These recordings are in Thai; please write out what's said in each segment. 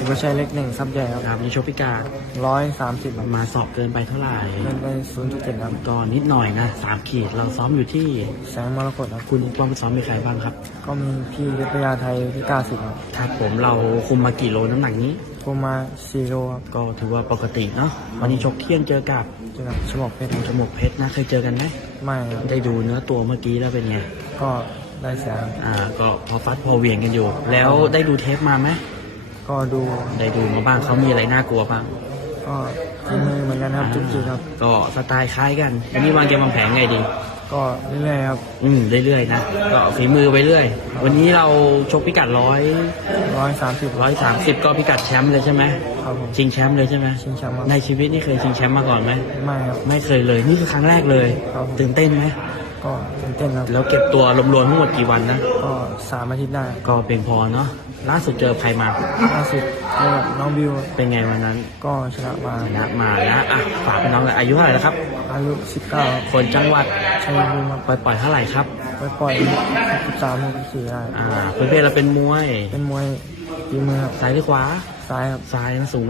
สุภชัยเล็กหนึ่งซับใหญ่ครับครับมีโชคพิการ 130ครับมาสอบเกินไปเท่าไหร่เล่นได้0.7ครับก็นิดหน่อยนะ3 ขีดเราซ้อมอยู่ที่แสงมรกตครับคุณความซ้อมมีใครบ้างครับก็มีพี่ยุทธยาไทยพี่กล้าสิบครับครับผมเราคุมมากี่โลน้ำหนักนี้ผมมา4โลครับก็ถือว่าปกติเนาะวันนี้ชกเที่ยงเจอกับเจอกับฉมวกเพชรจมูกเพชรนะเคยเจอกันไหมไม่ครับได้ดูเนื้อตัวเมื่อกี้แล้วเป็นไงก็ได้แสงก็พอฟัดพอเหวี่ยงกันอยู่ แล้วได้ดูเทปมาไหมก็ดูได้ดูมาบ้างเขามีอะไรน่ากลัวบ้างก็ฝีมือเหมือนกันครับจุกจิกครับก็สไตล์คล้ายกันวันนี้วางเกมวางแผนไงดีก็เรื่อยๆครับเรื่อยๆนะก็ฝีมือไปเรื่อยวันนี้เราชกพิกัด 130 130ก็พิกัดแชมป์เลยใช่ไหมครับผมชิงแชมป์เลยใช่ไหมชิงแชมป์ครับในชีวิตนี่เคยชิงแชมป์มาก่อนไหมไม่ครับไม่เคยเลยนี่คือครั้งแรกเลยครับตื่นเต้นไหมก็ตื่นเต้นครับแล้วเก็บตัวรวมๆทั้งหมดกี่วันนะก็3 อาทิตย์ได้ก็เป็นพอเนาะล่าสุดเจอใครมาล่าสุดเจอกับน้องบิวเป็นไงวันนั้นก็ชนะมาชนะมานะฝากพี่น้องเลยอายุเท่าไหร่แล้วครับอายุ19ครับคนจังหวัดชัยภูมิครับปล่อยเท่าไหร่ครับไปปล่อย13-64ได้พื้นเพเราเป็นมวยเป็นมวยฝีมือครับซ้ายหรือขวาซ้ายครับซ้ายนะสูง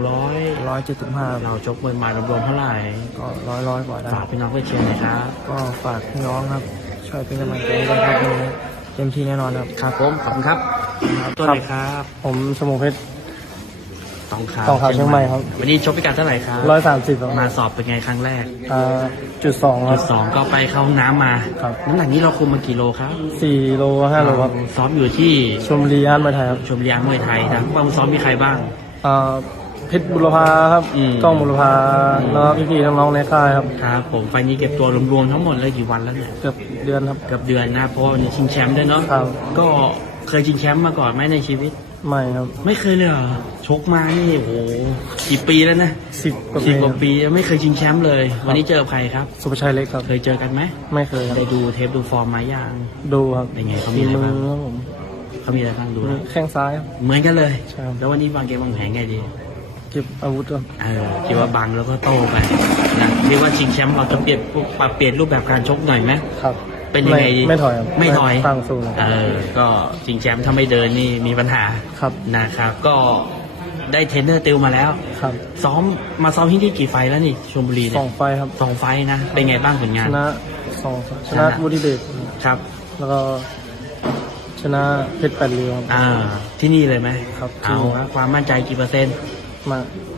175 เราชกมวยมารวมๆเท่าไหร่ก็ร้อยกว่าได้ฝากพี่น้องไปเชียร์หน่อยครับก็ฝากพี่น้องครับ ช่วยเป็นกำลังใจด้วยครับวันนี้เต็มที่แน่นอนครับครับผมขอบคุณครับตัวไหนครับผมชมพูเพชรตองขาวตองขาวเชียงใหม่ครับวันนี้ชกพิกัดเท่าไหร่ครับ 130 มาสอบเป็นไงครั้งแรกจุด2คจุรับดสองก็ไปเข้าห้องน้ำมาครับน้ำหนักนี้เราคุมมากี่โลครับ 4 โล 5 โลครับซ้อมอยู่ที่ชมรีอันมาไทยครับชมเรียนมวยไทยนะว่าซ้อมมีใครบ้างเพชรบุรพาครับ กล้องบุรพาแล้วก็พี่ๆน้องๆในค่ายครับครับผมไฟล์นี้เก็บตัวรวมๆทั้งหมดเลยกี่วันแล้วเนี่ยเกือบเดือนครับเกือบเดือนนะเพราะว่าวันนี้ชิงแชมป์ด้วยเนาะครับก็เคยชิงแชมป์มาก่อนไหมในชีวิตไม่ครับไม่เคยเลยเหรอชกมานี่โอ้โหกี่ปีแล้วนะ 10 กว่า 10 กว่าปีไม่เคยชิงแชมป์เลย วันนี้เจอกับใครครับสุภชัยเล็กครับเคยเจอกันไหมไม่เคยครับได้ดูเทปดูฟอร์มมาอย่างดูครับเป็นไงเขามีอะไรมืบ้างครับผมเขามีอะไรบ้างดูแข้งซ้ายครับเหมือนกันเลยใช่ครับแล้ววันนี้วางเกมวางแผนไงดีเก็บอาวุธครับคิดว่าบังแล้วก็โต้ไปนะเรียกว่าชิงแชมป์เราจะปรับเปลี่ยนรูปแบบการชกหน่อยไหมครับเป็นยังไงดีไม่ถอยครับไม่ถอยตั้งสู้ครับก็ชิงแชมป์ถ้าไม่เดินนี่มีปัญหาครับนะครับก็ได้เทรนเนอร์ติวมาแล้วครับซ้อมที่นี่กี่ไฟล์แล้วนี่ชลบุรีเนี่สยองไฟครับ 2 ไฟล์นะเป็นไงบ้างผลงานชนะชนะวุฒิเดชครับแล้วก็ชนะเพชรแปดริ้วครับที่นี่เลยไหมครับเอาครับความมั่นใจกี่เปอร์เซ็นต์มา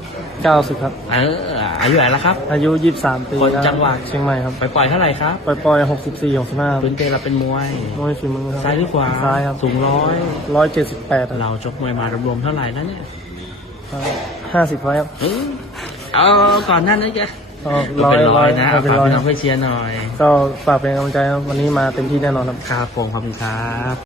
90ครับอายุเท่าไหร่แล้วครับอายุ23 ปีคนจังหวัดเชียงใหม่ครับไปปล่อยเท่าไหร่ครับปล่อย64 65 พื้นเพเราเป็นมวยมวยฝีมือครับซ้ายหรือขวาซ้ายครับสูง 178ครับเราชกมวยมารวมๆเท่าไหร่แล้วเนี่ย 50ไว้ครับเอาก่อนหน้านั้นแกก็เป็นร้อยนะเป็นฝากร้อยพี่คน้รัอบ งเพื่อเชียร์หน่อยก็ฝากเป็นกำลังใจครับวันนี้มาเต็มที่แน่นอนครับครับผมขอบคุณครับ